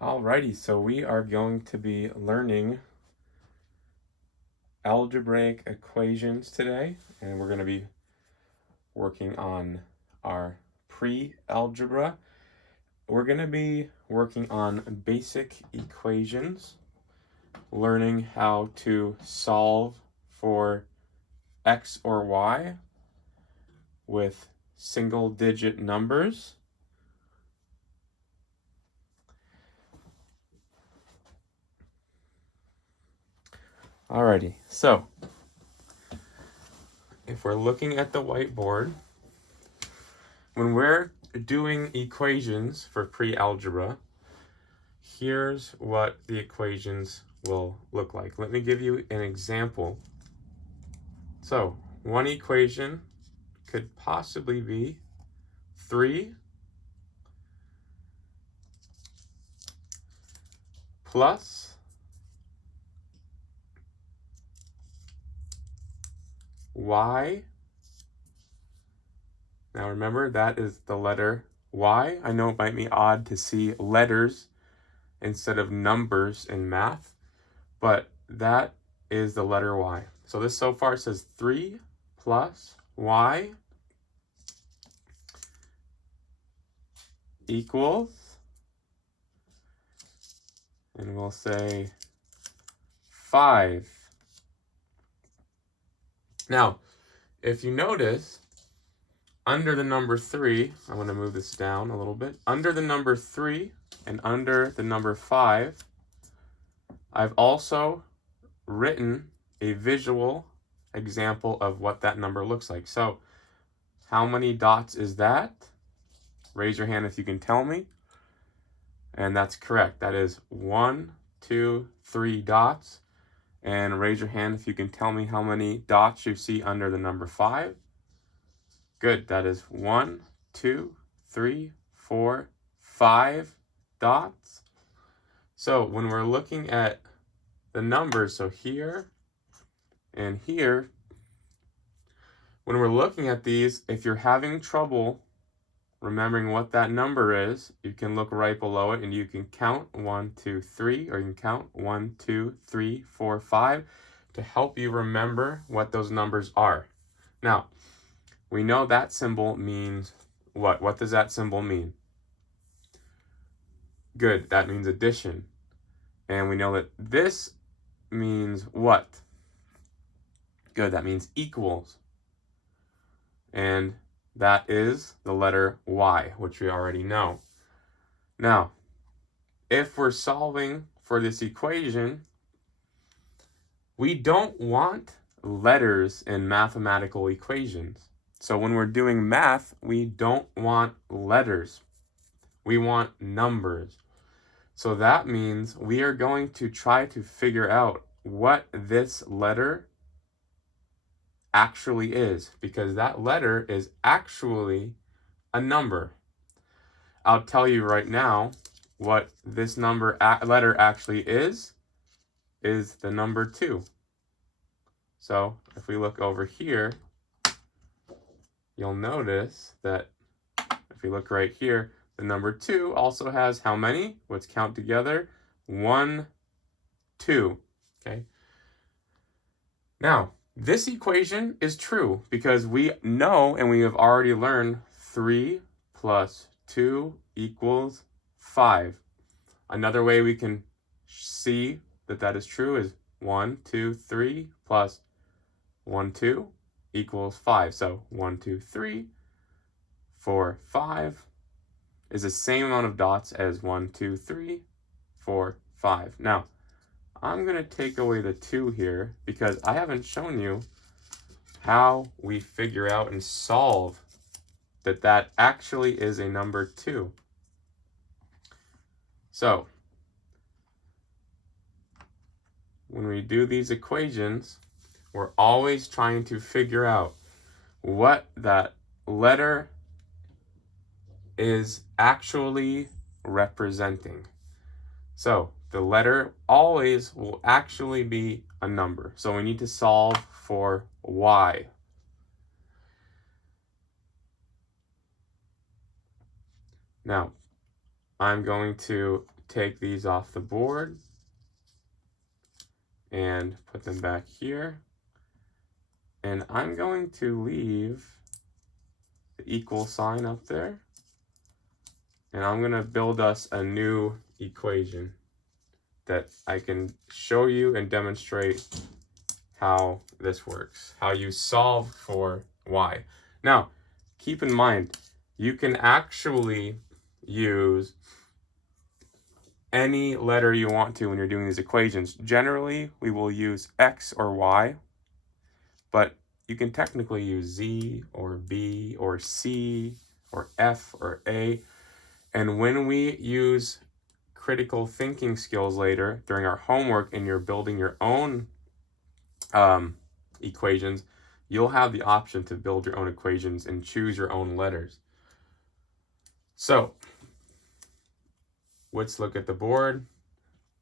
Alrighty, so we are going to be learning algebraic equations today, and we're going to be working on our pre-algebra. We're going to be working on basic equations, learning how to solve for x or y with single-digit numbers. Alrighty, so if we're looking at the whiteboard, when we're doing equations for pre-algebra, here's what the equations will look like. Let me give you an example. So one equation could possibly be 3 plus y. Now remember, that is the letter y. I know it might be odd to see letters instead of numbers in math, but that is the letter y. So this so far says 3 plus y equals, and we'll say 5. Now, if you notice, under the number 3, I want to move this down a little bit. Under the number 3 and under the number 5, I've also written a visual example of what that number looks like. So, how many dots is that? Raise your hand if you can tell me. And that's correct. That is 1, 2, 3 dots. And raise your hand if you can tell me how many dots you see under the number 5. Good. That is 1, 2, 3, 4, 5 dots. So when we're looking at the numbers, so here and here, when we're looking at these, if you're having trouble remembering what that number is, you can look right below it and you can count 1, 2, 3, or you can count 1, 2, 3, 4, 5 to help you remember what those numbers are. Now, we know that symbol means what? What does that symbol mean? Good, that means addition. And we know that this means what? Good, that means equals. And that is the letter y, which we already know. Now, if we're solving for this equation, we don't want letters in mathematical equations. So when we're doing math, we don't want letters. We want numbers. So that means we are going to try to figure out what this letter actually is, because that letter is actually a number. I'll tell you right now what this letter actually is the number 2. So if we look over here, you'll notice that if we look right here, the number 2 also has how many? Let's count together. 1, 2. Okay. Now, this equation is true because we know and we have already learned 3 plus 2 equals 5. Another way we can see that that is true is 1, 2, 3 plus 1, 2 equals 5. So 1, 2, 3, 4, 5 is the same amount of dots as 1, 2, 3, 4, 5. Now, I'm going to take away the 2 here because I haven't shown you how we figure out and solve that that actually is a number 2. So, when we do these equations, we're always trying to figure out what that letter is actually representing. So the letter always will actually be a number. So we need to solve for y. Now, I'm going to take these off the board and put them back here. And I'm going to leave the equal sign up there. And I'm going to build us a new equation that I can show you and demonstrate how this works, how you solve for y. Now, keep in mind, you can actually use any letter you want to when you're doing these equations. Generally, we will use x or y, but you can technically use z or b or c or f or a. And when we use critical thinking skills later during our homework and you're building your own equations, you'll have the option to build your own equations and choose your own letters. So let's look at the board.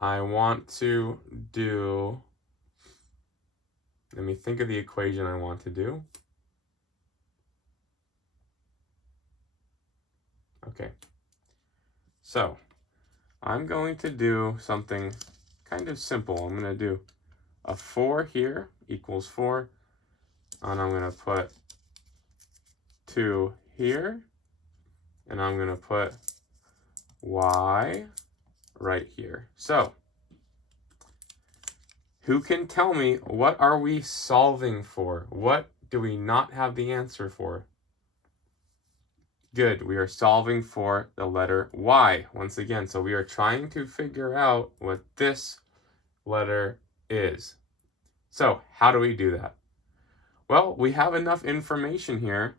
I want to do, let me think of the equation I want to do. Okay, so I'm going to do something kind of simple. I'm going to do a 4 here equals 4, and I'm going to put 2 here, and I'm going to put y right here. So who can tell me, what are we solving for? What do we not have the answer for? Good, we are solving for the letter y once again. So we are trying to figure out what this letter is. So how do we do that? Well, we have enough information here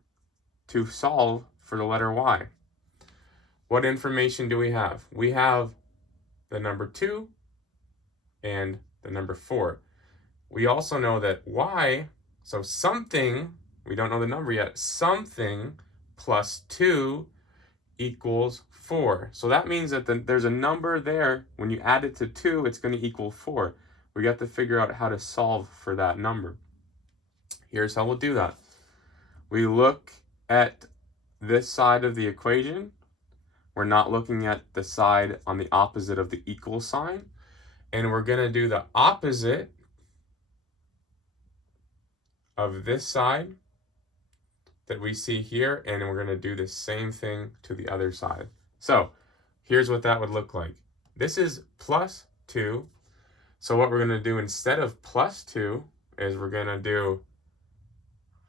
to solve for the letter y. What information do we have? We have the number 2 and the number 4. We also know that y, so something, we don't know the number yet, something plus 2 equals 4. So that means that there's a number there. When you add it to 2, it's going to equal 4. We got to figure out how to solve for that number. Here's how we'll do that. We look at this side of the equation. We're not looking at the side on the opposite of the equal sign. And we're going to do the opposite of this side that we see here, and we're going to do the same thing to the other side. So here's what that would look like. This is plus 2. So what we're going to do instead of plus 2 is we're going to do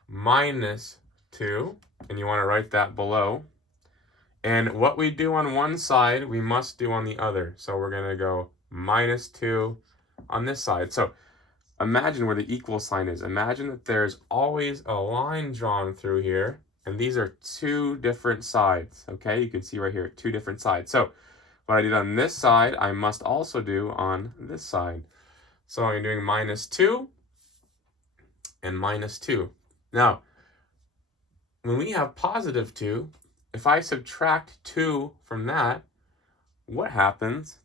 minus 2, and you want to write that below. And what we do on one side, we must do on the other. So we're going to go minus 2 on this side. So imagine where the equal sign is. Imagine that there's always a line drawn through here, and these are 2 different sides, okay? You can see right here, 2 different sides. So what I did on this side, I must also do on this side. So I'm doing minus 2 and minus 2. Now, when we have positive 2, if I subtract 2 from that, what happens?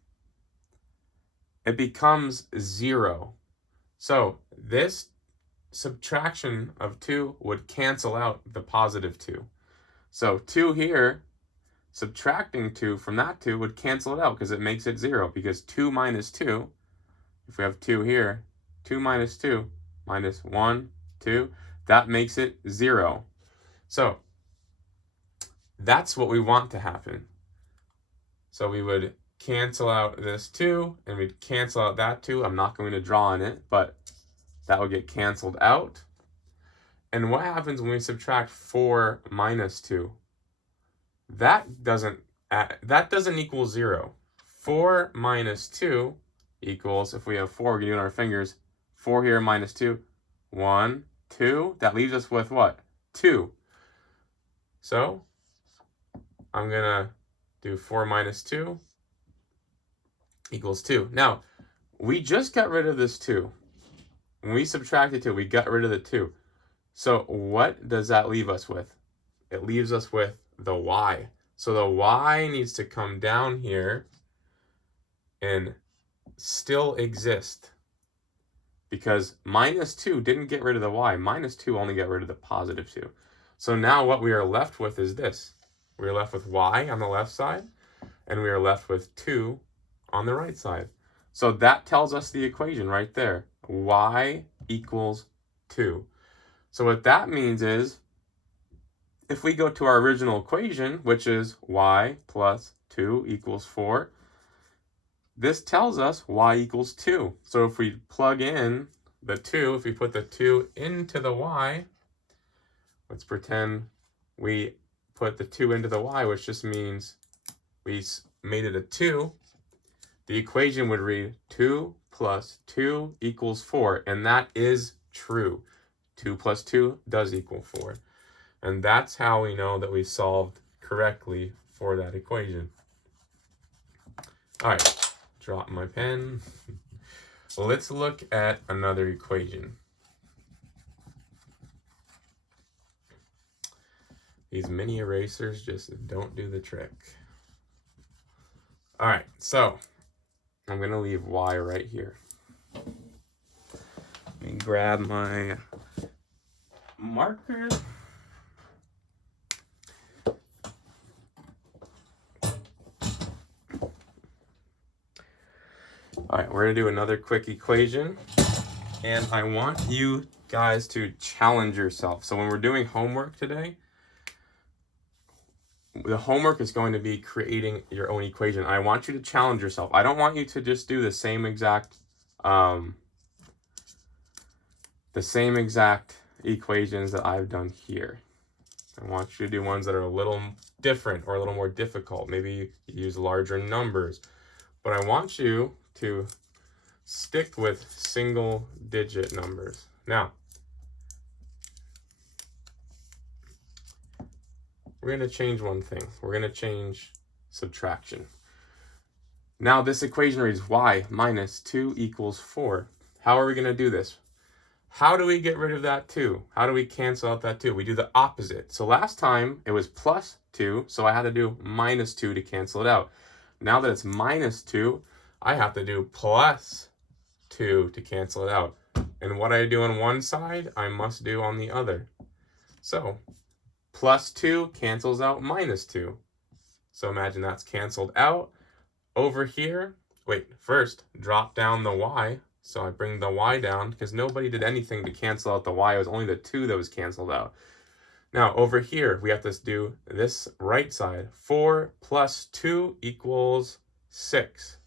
It becomes 0. So this subtraction of 2 would cancel out the positive 2. So 2 here, subtracting 2 from that 2 would cancel it out because it makes it 0. Because 2 minus 2, if we have 2 here, 2 minus 2, minus 1, 2, that makes it 0. So that's what we want to happen. So we would cancel out this 2, and we'd cancel out that 2. I'm not going to draw on it, but that would get canceled out. And what happens when we subtract 4 minus 2? That doesn't equal 0. 4 minus 2 equals, if we have 4, we can do it on our fingers, 4 here minus 2, 1, 2. That leaves us with what? 2. So I'm going to do 4 minus 2 equals 2. Now, we just got rid of this 2. When we subtracted 2, we got rid of the 2. So what does that leave us with? It leaves us with the y. So the y needs to come down here and still exist, because minus 2 didn't get rid of the y. Minus 2 only got rid of the positive 2. So now what we are left with is this. We are left with y on the left side, and we are left with 2 on the right side. So that tells us the equation right there. Y equals 2. So what that means is, if we go to our original equation, which is y plus 2 equals 4, this tells us y equals 2. So if we plug in the 2, if we put the 2 into the y, let's pretend we put the 2 into the y, which just means we made it a 2. The equation would read 2 plus 2 equals 4, and that is true. 2 plus 2 does equal 4. And that's how we know that we solved correctly for that equation. All right, drop my pen. Let's look at another equation. These mini erasers just don't do the trick. All right, so I'm going to leave y right here. Let me grab my marker. All right, we're going to do another quick equation, and I want you guys to challenge yourself. So when we're doing homework today, the homework is going to be creating your own equation. I want you to challenge yourself. I don't want you to just do the same exact equations that I've done here. I want you to do ones that are a little different or a little more difficult. Maybe you use larger numbers. But I want you to stick with single digit numbers. Now, we're going to change one thing. We're going to change subtraction. Now this equation reads y minus 2 equals 4. How are we going to do this? How do we get rid of that 2? How do we cancel out that 2? We do the opposite. So last time it was plus 2, so I had to do minus 2 to cancel it out. Now that it's minus 2, I have to do plus 2 to cancel it out. And what I do on one side, I must do on the other. So plus 2 cancels out minus 2. So imagine that's canceled out. Over here, first drop down the y. So I bring the y down because nobody did anything to cancel out the y. It was only the 2 that was canceled out. Now over here, we have to do this right side. 4 plus 2 equals 6.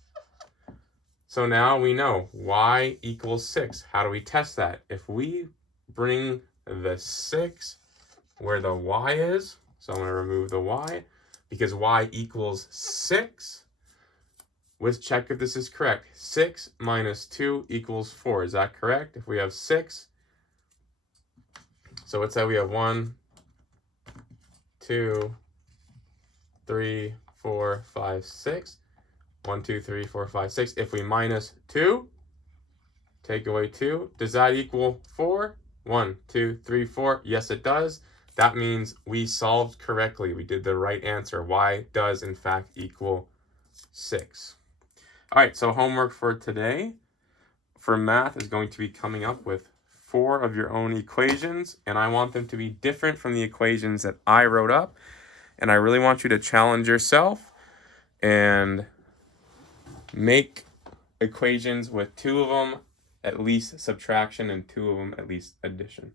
So now we know y equals 6. How do we test that? If we bring the 6 where the y is, so I'm going to remove the y, because y equals 6, let's check if this is correct. 6 minus 2 equals 4. Is that correct? If we have 6, so let's say we have 1, 2, 3, 4, 5, 6. 1, 2, 3, 4, 5, 6. If we minus 2, take away 2, does that equal 4? 1, 2, 3, 4. Yes, it does. That means we solved correctly. We did the right answer. Y does, in fact, equal 6. All right, so homework for today for math is going to be coming up with 4 of your own equations, and I want them to be different from the equations that I wrote up. And I really want you to challenge yourself and make equations with 2 of them at least subtraction and 2 of them at least addition.